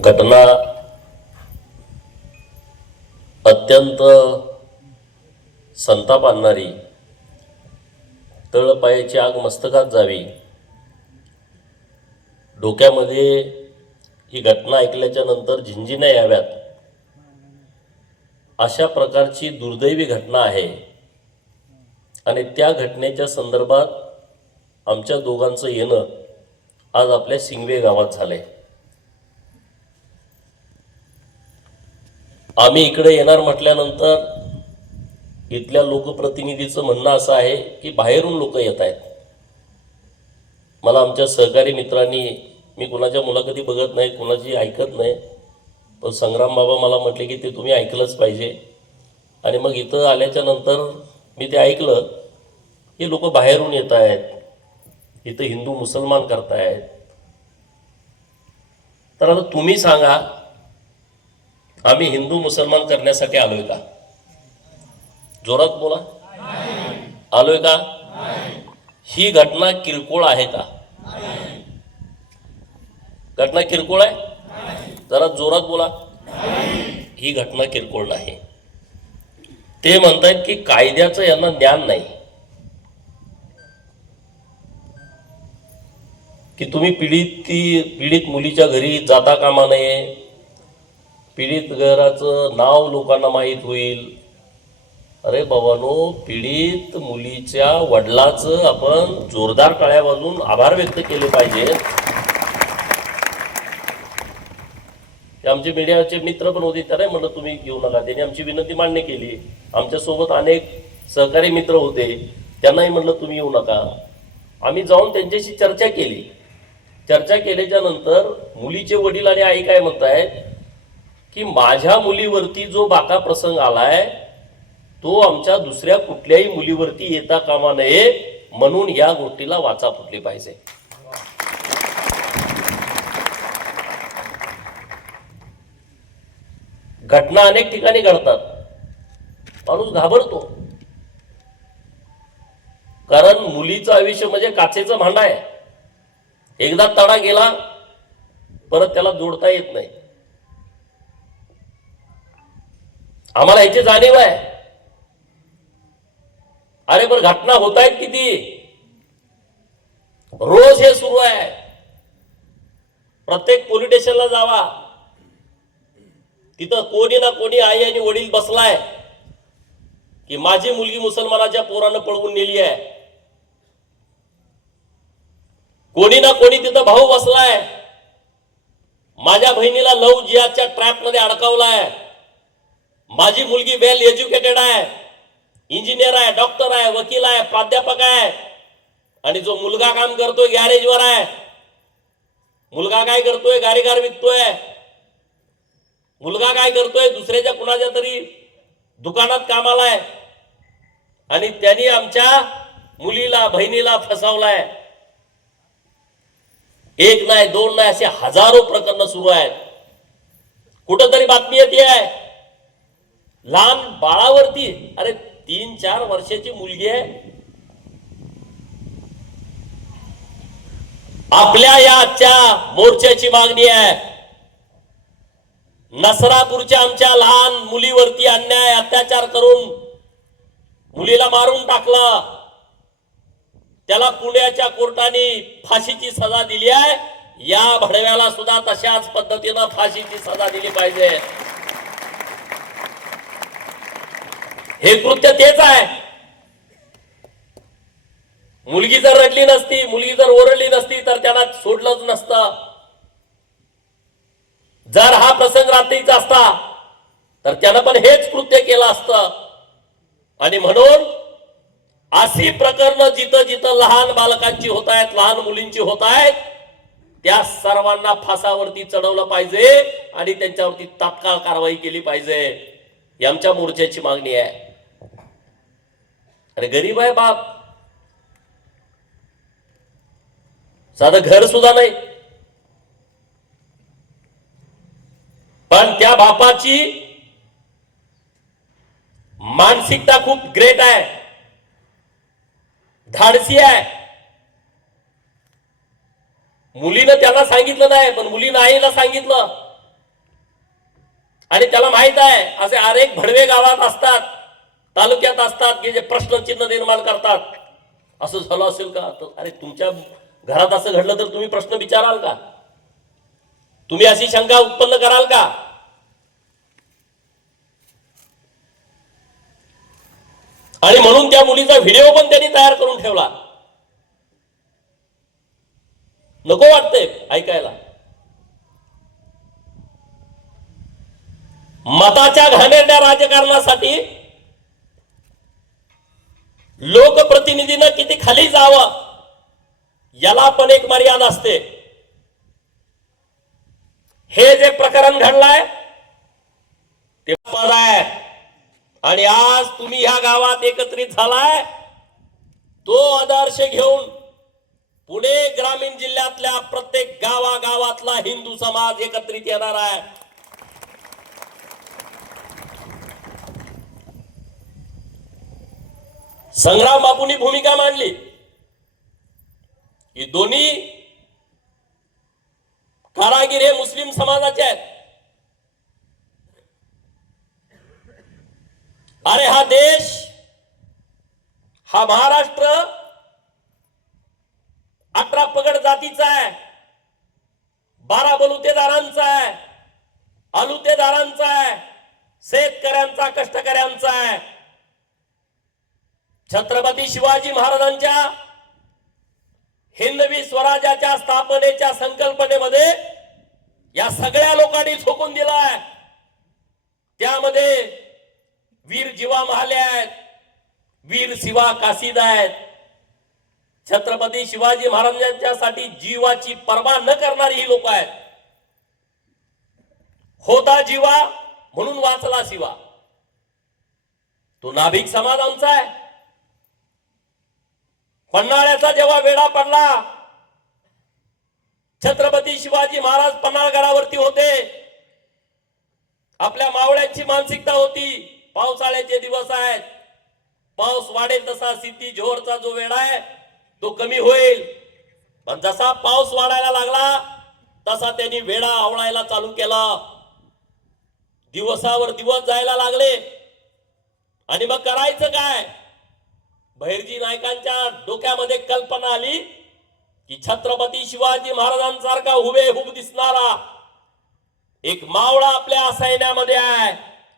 घटना अत्यंत संताप आणणारी, तळपायाची आग मस्तकात जावी, डोक्यामध्ये ही घटना ऐकल्याच्या नंतर झिंजिन्या याव्यात, अशा प्रकारची दुर्दैवी घटना आहे। आणि त्या घटनेच्या संदर्भात आमच्या दोघांचं येणं आज आपल्या सिंगवे गावात झालंय। आम्ही इकडे येणार म्हटल्यानंतर इथल्या लोकप्रतिनिधीचं म्हणणं असं आहे की बाहेरून लोक येत आहेत। मला आमच्या सहकारी मित्रांनी, मी कुणाच्या मुलाखती बघत नाही, कुणाची ऐकत नाही, पण संग्राम बाबा मला म्हटले की ते तुम्ही ऐकलंच पाहिजे। आणि मग इथं आल्याच्या नंतर मी ते ऐकलं की लोक बाहेरून येत आहेत, इथं हिंदू मुसलमान करतायत। तर आता तुम्ही सांगा, आम्ही हिंदू मुसलमान करण्यासाठी आलोय का? जोरात बोला, आलोय का? ही घटना किरकोळ आहे का? घटना किरकोळ आहे? जरा जोरात बोला। ही घटना किरकोळ नाही। ते म्हणतात की कायद्याचं यांना ज्ञान नाही, की तुम्ही पीडित मुलीच्या घरी जाता कामा नये, पीडित घराचं नाव लोकांना माहीत होईल। अरे बाबांनो, पीडित मुलीच्या वडिलाचं आपण जोरदार टाळ्या वाजवून आभार व्यक्त केले पाहिजे। आमचे मीडियाचे मित्र पण होते, त्याने म्हणलं तुम्ही घेऊ नका, त्यांनी आमची विनंती मान्य केली। आमच्यासोबत अनेक सहकारी मित्र होते, त्यांनाही म्हणलं तुम्ही येऊ नका। आम्ही जाऊन त्यांच्याशी चर्चा केली। चर्चा केल्याच्या नंतर मुलीचे वडील आणि आई काय म्हणतायत की माझ्या मुलीवरती जो बाका प्रसंग आलाय तो आमच्या दुसऱ्या कुठल्याही मुलीवरती येता कामा नये, म्हणून या गोष्टीला वाचा फुटली पाहिजे। घटना अनेक ठिकाणी घडतात, माणूस घाबरतो, कारण मुलीचं आयुष्य म्हणजे काचेचं भांड आहे। एकदा तडा गेला परत त्याला जोडता येत नाही। आम्हाला याची जाणीव आहे। अरे पण घटना होत आहेत किती, रोज हे सुरू आहे। प्रत्येक पोलीस स्टेशनला जावा, तिथं कोणी ना कोणी आई आणि वडील बसलाय की माझी मुलगी मुसलमानाच्या पोरानं पळवून नेली आहे। कोणी ना कोणी तिथं भाऊ बसलाय, माझ्या बहिणीला लव जिहादच्या ट्रॅप मध्ये अडकवलाय, माझी मुलगी वेल एज्युकेटेड आहे, इंजिनियर आहे, डॉक्टर आहे, वकील आहे, प्राध्यापक आहे, आणि जो मुलगा काम करतोय गॅरेजवर आहे। मुलगा काय करतोय? गारीगार विकतोय। मुलगा काय करतोय? दुसऱ्याच्या कुणाच्या तरी दुकानात कामाला आहे, आणि त्यांनी आमच्या मुलीला, बहिणीला फसवलाय। एक नाही, दोन नाही, असे हजारो प्रकरण सुरू आहेत। कुठंतरी बातमी येते आहे लहान बाळावरती, अरे 3-4 वर्षाची मुलगी आहे। आपल्या या आजच्या मोर्चाची मागणी आहे, नसरापूरच्या आमच्या लहान मुलीवरती अन्याय अत्याचार करून मुलीला मारून टाकला, त्याला पुण्याच्या कोर्टाने फाशीची सजा दिली आहे। या भडव्याला सुद्धा तशाच पद्धतीनं फाशीची सजा दिली पाहिजे। हे कृत्य तेच आहे। मुलगी जर रडली नसती, मुलगी जर ओरडली नसती तर त्याला सोडलंच नसतं। जर हा प्रसंग रात्रीचा असता तर त्यानं पण हेच कृत्य केलं असतं। आणि म्हणून अशी प्रकरणं जिथं जिथं लहान बालकांची होत आहेत, लहान मुलींची होत आहेत, त्या सर्वांना फासावरती चढवलं पाहिजे आणि त्यांच्यावरती तात्काळ कारवाई केली पाहिजे, ही आमच्या मोर्चाची मागणी आहे। अरे गरीब आहे बाप, साधं घर सुद्धा नाही, पण त्या बापाची मानसिकता खूप ग्रेट आहे, धाडसी आहे। मुलीनं त्याला सांगितलं नाही, पण मुलीनं आईला सांगितलं आणि त्याला माहित आहे असे अनेक भडवे गावात असतात, तालुक्यात असतात की जे प्रश्नचिन्ह निर्माण करतात. असं झालं असेल का? अरे तुमच्या घरात असं घडलं तर तुम्ही प्रश्न विचाराल का? तुम्ही अशी शंका उत्पन्न कराल का? आणि म्हणून त्या मुलीचा व्हिडिओ पण त्यांनी तयार करून ठेवला. नको वाटतंय ऐकायला. मताच्या घाणेरड्या राजकारणासाठी लोकप्रतिनिधीनं किती खाली जावं याला पण एक मर्यादा असते. हे जे प्रकरण घडलंय ते आहे आणि आज तुम्ही ह्या गावात एकत्रित झालाय, तो आदर्श घेऊन पुणे ग्रामीण जिल्ह्यातल्या प्रत्येक गावागावातला हिंदू समाज एकत्रित येणार आहे. संग्राम बापूंनी भूमिका मांडली की दोन्ही कारागीर हे मुस्लिम समाजाचे आहेत. अरे हा देश, हा महाराष्ट्र 18 पगड जातीचा आहे, 12 बलुतेदारांचा आहे, आलुतेदारांचा आहे, शेतकऱ्यांचा, कष्टकऱ्यांचा आहे. छत्रपती शिवाजी महाराजांच्या हिंदवी स्वराज्याच्या स्थापनेच्या संकल्पनेमध्ये या सगळ्या लोकांनी झोकून दिलाय. त्यामध्ये वीर जीवा महाले आहेत, वीर शिवा काशीद आहेत. छत्रपती शिवाजी महाराजांच्यासाठी जीवाची पर्वा न करणारी ही लोक आहेत. होता जीवा म्हणून वाचला शिवा. तो नाभिक समाज आमचा आहे. पन्हाळ्याचा जेव्हा वेढा पडला, छत्रपती शिवाजी महाराज पन्हाळगडावरती होते. आपल्या मावळ्यांची मानसिकता होती, पावसाळ्याचे दिवस आहेत, पाऊस वाढेल तसा सिद्धी जोहरचा जो वेढा आहे तो कमी होईल. पण जसा पाऊस वाढायला लागला तसा त्यांनी वेढा आवळायला चालू केला. दिवसावर दिवस जायला लागले आणि मग करायचं काय? बहिर्जी नायकांच्या डोक्यामध्ये कल्पना आली की छत्रपती शिवाजी महाराजांसारखा हुबेहूब दिसणारा एक मावळा आपल्या सैन्यामध्ये आहे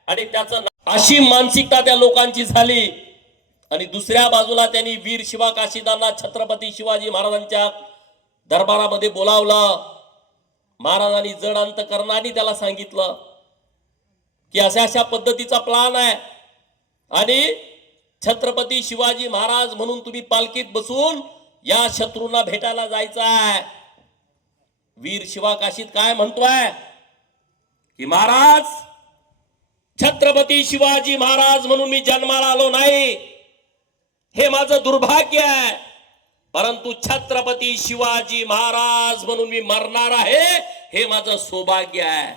आणि त्याचं अशी मानसिकता त्या लोकांची झाली. आणि दुसऱ्या बाजूला त्यांनी वीर शिवा काशीदांना छत्रपती शिवाजी महाराजांच्या दरबारामध्ये बोलावलं. महाराजांनी जड अंतकरणाने त्याला सांगितलं की अशा अशा पद्धतीचा प्लान आहे आणि छत्रपती शिवाजी महाराज म्हणून तुम्ही पालखीत बसून या शत्रूंना भेटायला जायचं आहे. वीर शिवा काशीद काय म्हणतोय की महाराज, छत्रपती शिवाजी महाराज म्हणून मी जन्माला आलो नाही, हे माझं दुर्भाग्य आहे, परंतु छत्रपती शिवाजी महाराज म्हणून मी मरणार आहे, हे माझं सौभाग्य आहे.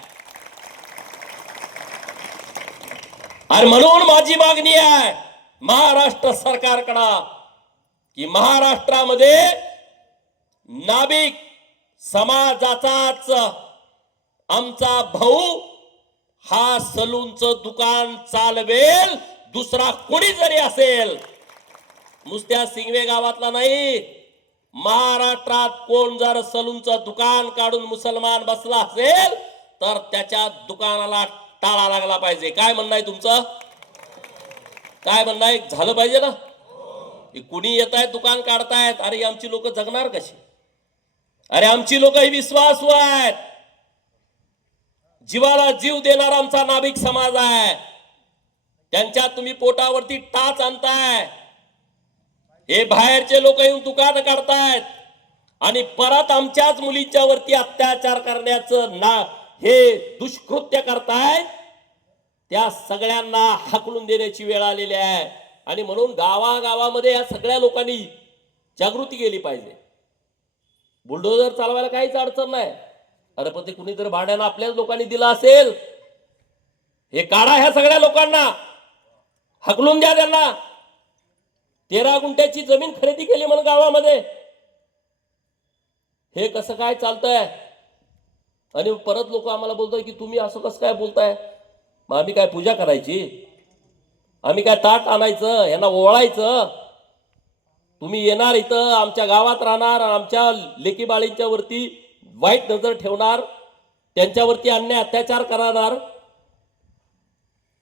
आणि म्हणून माझी मागणी आहे महाराष्ट्र सरकारकडे की महाराष्ट्रामध्ये नाभिक समाजाचाच आमचा भाऊ हा सलूनचं दुकान चालवेल, दुसरा कोणी जरी असेल, नुसत्या सिंगवे गावातला नाही, महाराष्ट्रात कोण जर सलूनचं दुकान काढून मुसलमान बसला असेल तर त्याच्या दुकानाला टाळा लागला पाहिजे. काय म्हणणं आहे तुमचं? काय म्हणणं आहे? झालं पाहिजे ना. कुणी येत आहेत दुकान काढतायत, अरे आमची लोक जगणार कशी? अरे आमची लोक ही विश्वासू आहेत, जीवाला जीव देणारा आमचा नाभिक समाज आहे. त्यांच्या तुम्ही पोटावरती टाच आणताय. हे बाहेरचे लोक येऊन दुकान काढतायत आणि परत आमच्याच मुलींच्या वरती अत्याचार करण्याचं हे दुष्कृत्य करतायत. त्या सगळ्यांना हाकलून देण्याची वेळ आलेली आहे. आणि म्हणून गावागावामध्ये या सगळ्या लोकांनी जागृती केली पाहिजे. बुलडोजर चालवायला काहीच अडचण नाही. अरे पण ते कुणीतरी भाड्यानं आपल्याच लोकांनी दिला असेल, हे काढा, ह्या सगळ्या लोकांना हकलून द्या. त्यांना 13 गुंठ्याची जमीन खरेदी केली म्हणून गावामध्ये. हे कसं काय चालतंय? आणि परत लोक आम्हाला बोलताय की तुम्ही असं कसं काय बोलताय? मग आम्ही काय पूजा करायची? आम्ही काय ताट आणायचं, यांना ओवाळायचं? तुम्ही येणार इथं आमच्या गावात राहणार, आमच्या लेकी बाळींच्या वरती वाईट नजर ठेवणार, त्यांच्यावरती अन्याय अत्याचार करणार,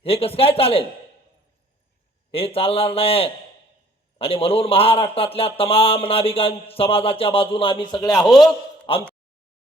हे कसं काय चालेल? हे चालणार नाही. आणि म्हणून महाराष्ट्रातल्या तमाम नाभिकां समाजाच्या बाजूने आम्ही सगळे आहोत.